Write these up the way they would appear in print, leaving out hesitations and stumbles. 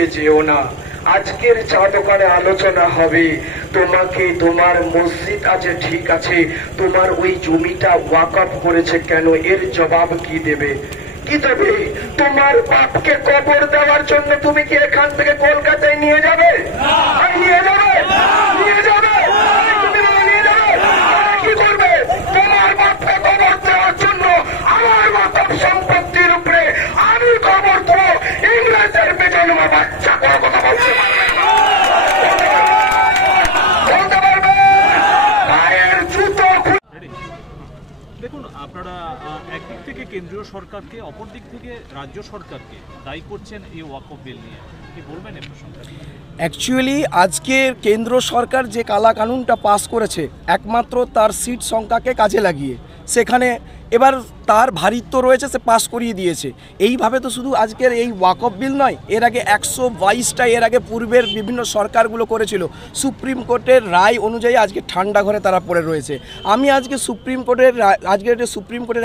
এগিয়ে যেও না। আজকের চা দোকানে আলোচনা হবে, তোমাকে তোমার মসজিদ আছে ঠিক আছে, তোমার ওই জমিটা ওয়াকফ করেছে কেন, এর জবাব কি দেবে? কি দেবে? তোমার বাপকে কবর দেওয়ার জন্য তুমি কি এখান থেকে কলকাতায় নিয়ে যাবে? নিয়ে যাবে? নিয়ে যাবে? কি করবে? তোমার বাপকে কবর দেওয়ার জন্য আমার ওয়াকফ সম্পত্তির উপরে আমি কবর দেবো? ইংরেজের বেজন্মা বাচ্চা কোনো কথা বলতে পারবে না, বলতে পারবে? গায়ের জুতো। দেখুন, আপনারা একদিক থেকে কেন্দ্রীয় সরকারকে, অপর দিক থেকে রাজ্য সরকারকে দায়ী করছেন এই ওয়াকফ বিল নিয়ে, কি বলবেন এ প্রসঙ্গে? অ্যাকচুয়ালি আজকে কেন্দ্র সরকার যে কালা কানুনটা পাস করেছে একমাত্র তার সিট সংখ্যাকে কাজে লাগিয়ে, সেখানে এবার তার ভারিত্ব রয়েছে, সে পাস করিয়ে দিয়েছে। এইভাবে তো শুধু আজকের এই ওয়াকফ বিল নয়, এর আগে 122টা এর আগে পূর্বের বিভিন্ন সরকারগুলো করেছিল। সুপ্রিম কোর্টের রায় অনুযায়ী আজকে ঠান্ডা ঘরে তারা পড়ে রয়েছে। আমি আজকে সুপ্রিম কোর্টের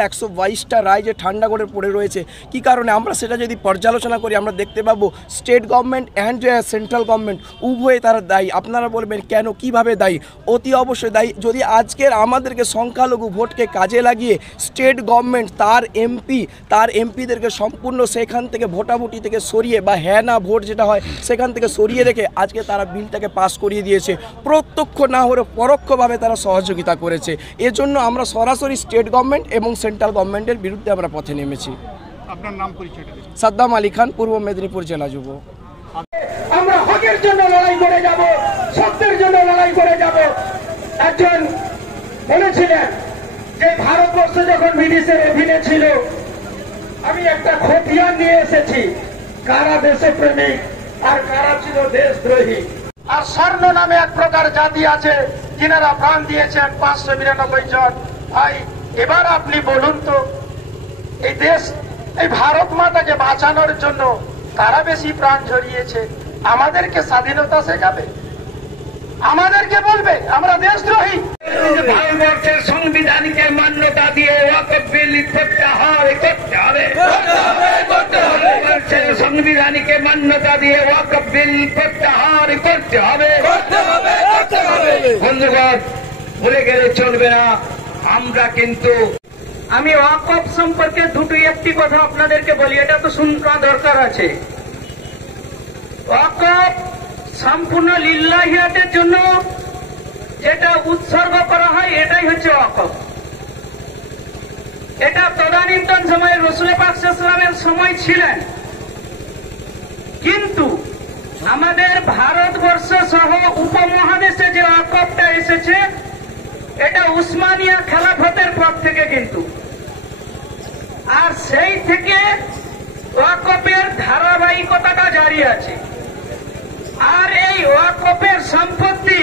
122টা রায় যে ঠান্ডা ঘরে পড়ে রয়েছে, কি কারণে আমরা সেটা যদি পর্যালোচনা করি আমরা দেখতে পাবো state government and central government উভয়ে তারা দায়ী। আপনারা বলবেন কেন, কিভাবে দায়ী? অতি অবশ্যই দায়ী। যদি আজকের আমাদেরকে সংখ্যালঘু ভোটকে কাজে লাগিয়ে স্টেট গভর্নমেন্ট তার এমপিদেরকে সম্পূর্ণ সেখান থেকে ভোটাভুটি থেকে সরিয়ে বা হ্যাঁ না ভোট যেটা হয় সেখান থেকে সরিয়ে রেখে আজকে তারা বিলটাকে পাস করিয়ে দিয়েছে। প্রত্যক্ষ না হলে পরোক্ষভাবে তারা সহযোগিতা করেছে। এজন্য আমরা সরাসরি স্টেট গভর্নমেন্ট এবং সেন্ট্রাল গভর্নমেন্টের বিরুদ্ধে আমরা পথে নেমেছি। আপনার নাম পরিচয়? সাদ্দাম আলী খান, পূর্ব মেদিনীপুর জেলা যুব। আমরা হকের জন্য লড়াই করে যাব, সত্যের জন্য লড়াই করে যাব। একজন বলেছিলেন যে ভারতবর্ষ যখন ব্রিটিশের অধীনে ছিল, আমি একটা খতিয়ান নিয়ে এসেছি, কারা দেশপ্রেমিক আর কারা ছিল দেশদ্রোহী। আর স্বর্ণ নামে এক প্রকার জাতি আছে যিনারা প্রাণ দিয়েছেন 599 জন। ভাই এবার আপনি বলুন তো, এই দেশ, এই ভারত মাতাকে বাঁচানোর জন্য কারা বেশি প্রাণ ঝরিয়েছে? আমাদেরকে স্বাধীনতা শেখাবে? আমাদেরকে বলবে আমরা দেশদ্রোহী? ভারতবর্ষের সংবিধানকে মান্যতা দিয়ে ওয়াকফ বিল প্রত্যাহার করতে হবে। ভারতবর্ষের সংবিধানকে মান্যতা দিয়ে ওয়াকফ বিল প্রত্যাহার করতে হবে। বন্ধুগণ, ভুলে গেলে চলবে না। আমরা কিন্তু, আমি ওয়াকফ সম্পর্কে একটি কথা আপনাদেরকে বলি, এটা তো শুনতে দরকার আছে। ওয়াকফ সম্পূর্ণ লিল্লাহিয়াতের জন্য যেটা উৎসর্গ করা হয় এটাই হচ্ছে ওয়াকফ। এটা তদানীন্তন সময়ে রাসূল পাক সাল্লাল্লাহু আলাইহি ওয়াসাল্লামের সময় ছিলেন, কিন্তু আমাদের ভারতবর্ষ সহ উপমহাদেশে যে ওয়াকফটা এসেছে এটা উসমানিয়া খেলাফতের পর থেকে, কিন্তু আর সেই থেকে ওয়াকফের ধারাবাহিকতাটা জারি আছে। আর এই ওয়াকফের সম্পত্তি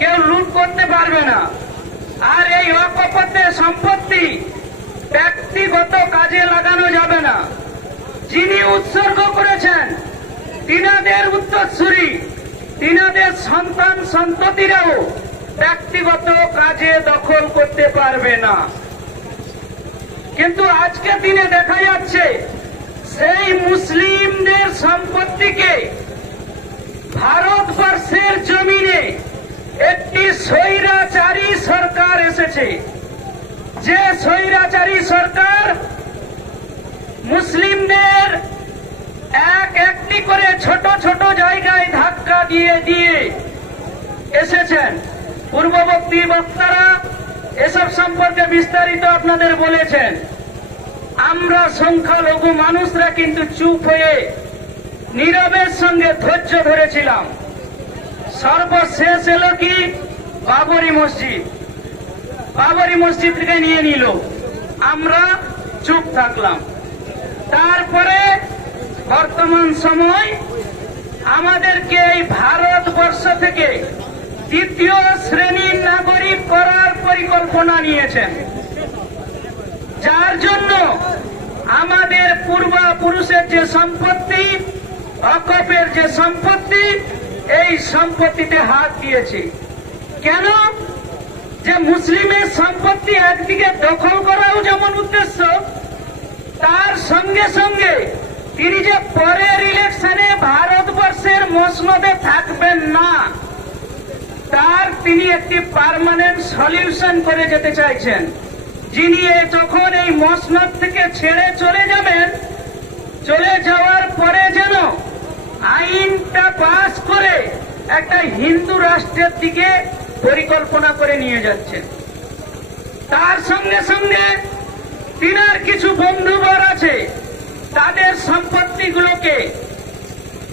কেউ লুট করতে পারবে না। আর এই ওয়াকফের সম্পত্তি ব্যক্তিগত কাজে লাগানো যাবে না। যিনি উৎসর্গ করেছেন তিনাদের উত্তরসূরি, তিনাদের সন্তান সন্ততিরাও ব্যক্তিগত কাজে দখল করতে পারবে না। কিন্তু আজকের দিনে দেখা যাচ্ছে সেই মুসলিমদের সম্পত্তিকে ভারতবর্ষের জমিনে একটি স্বৈরাচারী সরকার এসেছে, যে স্বৈরাচারী সরকার মুসলিমদের একটি করে ছোট ছোট জায়গায় ধাক্কা দিয়ে দিয়ে এসেছেন। পূর্ববর্তী বক্তারা এসব সম্পর্কে বিস্তারিত আপনাদের বলেছেন। আমরা সংখ্যালঘু মানুষরা কিন্তু চুপ হয়ে নীরবের সঙ্গে ধৈর্য ধরেছিলাম। সর্বশেষ এলো কি বাবরি মসজিদ, বাবরি মসজিদ থেকে নিয়ে নিল, আমরা চুপ থাকলাম। তারপরে বর্তমান সময় আমাদেরকে এই ভারতবর্ষ থেকে দ্বিতীয় শ্রেণীর নাগরিক করার পরিকল্পনা নিয়েছেন, যার জন্য আমাদের পূর্বপুরুষের যে সম্পত্তি, ওয়াকফের যে সম্পত্তি, এই সম্পত্তিতে হাত দিয়েছে। কেন? যে মুসলিমের সম্পত্তি একদিকে দখল করাও যেমন উদ্দেশ্য, তার সঙ্গে সঙ্গে তিনি যে পরের ইলেকশনে ভারতবর্ষের মসনদে থাকবেন না, তার তিনি একটি পার্মানেন্ট সলিউশন করে যেতে চাইছেন। যিনি যখন এই মসনদ থেকে ছেড়ে চলে যাবেন, চলে যাওয়ার পরে যেন আইনটা পাস করে একটা হিন্দু রাষ্ট্রের দিকে পরিকল্পনা করে নিয়ে যাচ্ছেন। তার সঙ্গে সঙ্গে তিনার কিছু বন্ধুবর আছে, তাদের সম্পত্তিগুলোকে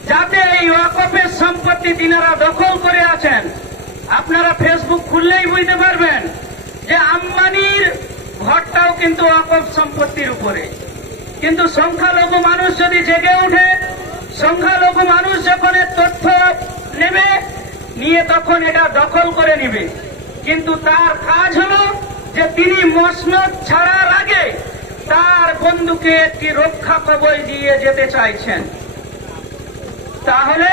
যাতে এই ওয়াকফের সম্পত্তি তিনারা দখল করে আছেন। আপনারা ফেসবুক খুললেই বুঝতে পারবেন যে আম্বানির ঘরটাও কিন্তু ওয়াকফ সম্পত্তির উপরে। কিন্তু সংখ্যালঘু মানুষ যদি জেগে ওঠে, সংখ্যালঘু মানুষ যখন এর তথ্য নেবে, নিয়ে তখন এটা দখল করে নেবে। কিন্তু তার কাজ হলো যে তিনি মসনদ ছাড়ার আগে তার বন্ধুকে একটি রক্ষা কবচ দিয়ে যেতে চাইছেন। তাহলে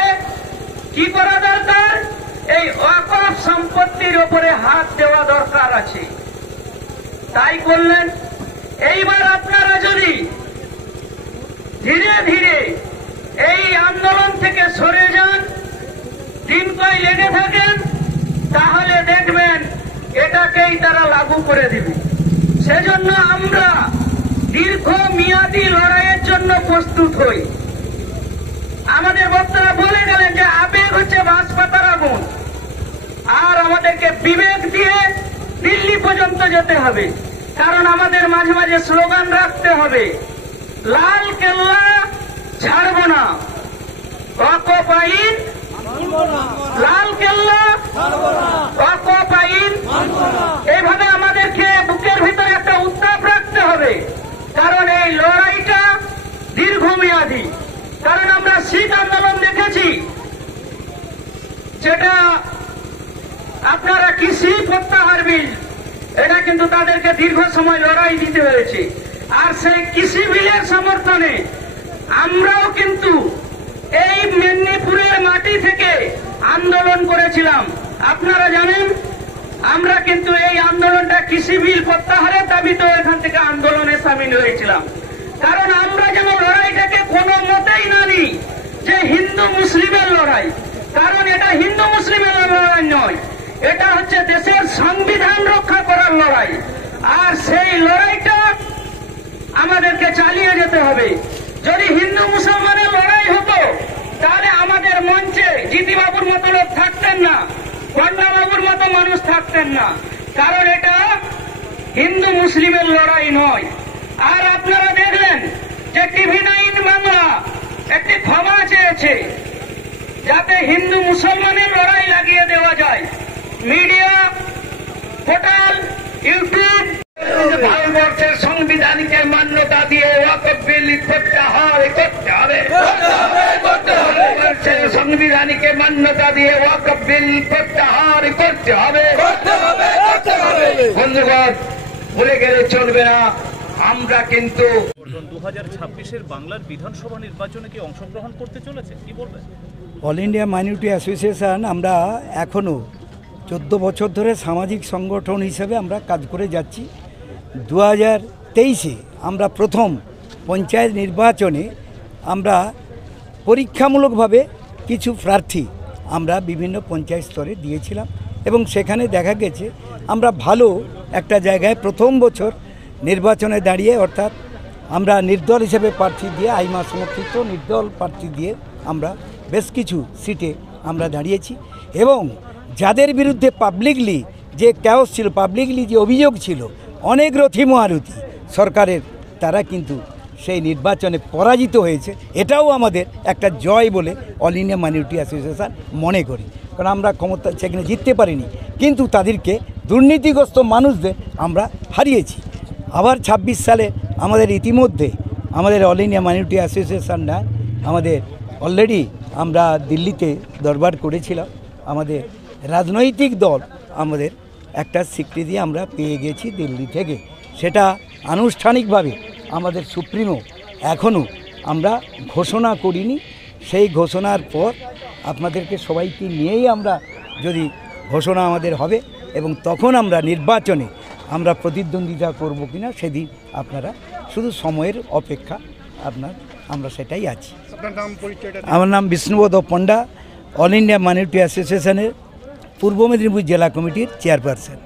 কি করা দরকার? এই ওয়াকফ সম্পত্তির উপরে হাত দেওয়া দরকার আছে। তাই করলেন। এইবার আপনারা যদি ধীরে ধীরে এই আন্দোলন থেকে সরে যান, দিন কয় লেগে থাকেন, তাহলে দেখবেন এটাকেই তারা লাগু করে দিবে। সেজন্য আমরা দীর্ঘ মেয়াদী লড়াইয়ের জন্য প্রস্তুত হই। আমাদের বক্তারা বলে গেলেন যে আবেগ হচ্ছে বাঁশপাতার আগুন, আর আমাদেরকে বিবেক দিয়ে দিল্লি পর্যন্ত যেতে হবে। কারণ আমাদের মাঝে মাঝে স্লোগান রাখতে হবে, লাল কেল্লা ছাড়ব না, ওয়াকফ আইন, লাল কেল্লা ওয়াকফ আইন। এইভাবে আমাদেরকে বুকের ভিতরে একটা উত্তাপ রাখতে হবে, কারণ এই লড়াইটা দীর্ঘমেয়াদী। কারণ আমরা শীত আন্দোলন দেখেছি, যেটা আপনারা কৃষি প্রত্যাহার বিল, এটা কিন্তু তাদেরকে দীর্ঘ সময় লড়াই দিতে হয়েছে। আর সেই কৃষি বিলের সমর্থনে আমরাও কিন্তু এই মেদিনীপুরের মাটি থেকে আন্দোলন করেছিলাম। আপনারা জানেন, আমরা কিন্তু এই আন্দোলনটা কৃষি বিল প্রত্যাহারের দাবিতে এখান থেকে আন্দোলনে সামিল হয়েছিলাম। কারণ আমরা যেন লড়াইটাকে কোনো মতেই না নিই যে হিন্দু মুসলিমের লড়াই, কারণ এটা হিন্দু মুসলিমের লড়াই নয়, এটা হচ্ছে দেশের সংবিধান রক্ষা করার লড়াই। আর সেই লড়াইটা আমাদেরকে চালিয়ে যেতে হবে। যদি হিন্দু মুসলমানের লড়াই হতো, তাহলে আমাদের মঞ্চে জিতিবাবুর মতো লোক থাকতেন না, কন্যাবাবুর মতো মানুষ থাকতেন না। কারণ এটা হিন্দু মুসলিমের লড়াই নয়। আর আপনারা দেখলেন যে TV9 বাংলা একটি ক্ষমা চেয়েছে, যাতে হিন্দু মুসলমানের লড়াই লাগিয়ে দেওয়া যায়। মিডিয়া, পোর্টাল, ইউটিউব, ভারতবর্ষের সংবিধানকে মান্যতা দিয়ে ওয়াকফ বিল প্রত্যাহার করতে হবে। ভারতবর্ষের সংবিধানকে মান্যতা দিয়ে ওয়াকফ বিল প্রত্যাহার করতে হবে। বন্ধুগণ, ভুলে গেলে চলবে না, আমরা কিন্তু 2026-এর বাংলার বিধানসভা নির্বাচনে কি অংশগ্রহণ করতে চলেছে, কি বলবেন? অল ইন্ডিয়া মাইনরিটি অ্যাসোসিয়েশন আমরা এখনও 14 বছর ধরে সামাজিক সংগঠন হিসেবে আমরা কাজ করে যাচ্ছি। 2023-এ আমরা প্রথম পঞ্চায়েত নির্বাচনে আমরা পরীক্ষামূলকভাবে কিছু প্রার্থী আমরা বিভিন্ন পঞ্চায়েত স্তরে দিয়েছিলাম, এবং সেখানে দেখা গেছে আমরা ভালো একটা জায়গায় প্রথম বছর নির্বাচনে দাঁড়িয়ে, অর্থাৎ আমরা নির্দল হিসেবে প্রার্থী দিয়ে, আইমা সমর্থিত নির্দল প্রার্থী দিয়ে আমরা বেশ কিছু সিটে আমরা দাঁড়িয়েছি। এবং যাদের বিরুদ্ধে পাবলিকলি যে ক্যাওস ছিল, পাবলিকলি যে অভিযোগ ছিল, অনেক রথি মহারথী সরকারের, তারা কিন্তু সেই নির্বাচনে পরাজিত হয়েছে। এটাও আমাদের একটা জয় বলে অল ইন্ডিয়া মাইনরিটি অ্যাসোসিয়েশন মনে করি। কারণ আমরা ক্ষমতা সেখানে জিততে পারিনি, কিন্তু তাদেরকে দুর্নীতিগ্রস্ত মানুষদের আমরা হারিয়েছি। আবার 26 সালে আমাদের ইতিমধ্যে আমাদের অল ইন্ডিয়া মাইনরিটি অ্যাসোসিয়েশনরা আমাদের অলরেডি আমরা দিল্লিতে দরবার করেছিলাম। আমাদের রাজনৈতিক দল আমাদের একটা স্বীকৃতি আমরা পেয়ে গেছি দিল্লি থেকে। সেটা আনুষ্ঠানিকভাবে আমাদের সুপ্রিমো এখনও আমরা ঘোষণা করিনি। সেই ঘোষণার পর আপনাদেরকে সবাইকে নিয়েই আমরা যদি ঘোষণা আমাদের হবে, এবং তখন আমরা নির্বাচনে আমরা প্রতিদ্বন্দ্বিতা করব কিনা সেদিন আপনারা শুধু সময়ের অপেক্ষা আপনার আমরা সেটাই আছি। আপনার নাম পরিচয়টা দিন। আমার নাম বিষ্ণুবোধ পণ্ডা, অল ইন্ডিয়া মাইনরিটি অ্যাসোসিয়েশনের পূর্ব মেদিনীপুর জেলা কমিটির চেয়ারপারসন।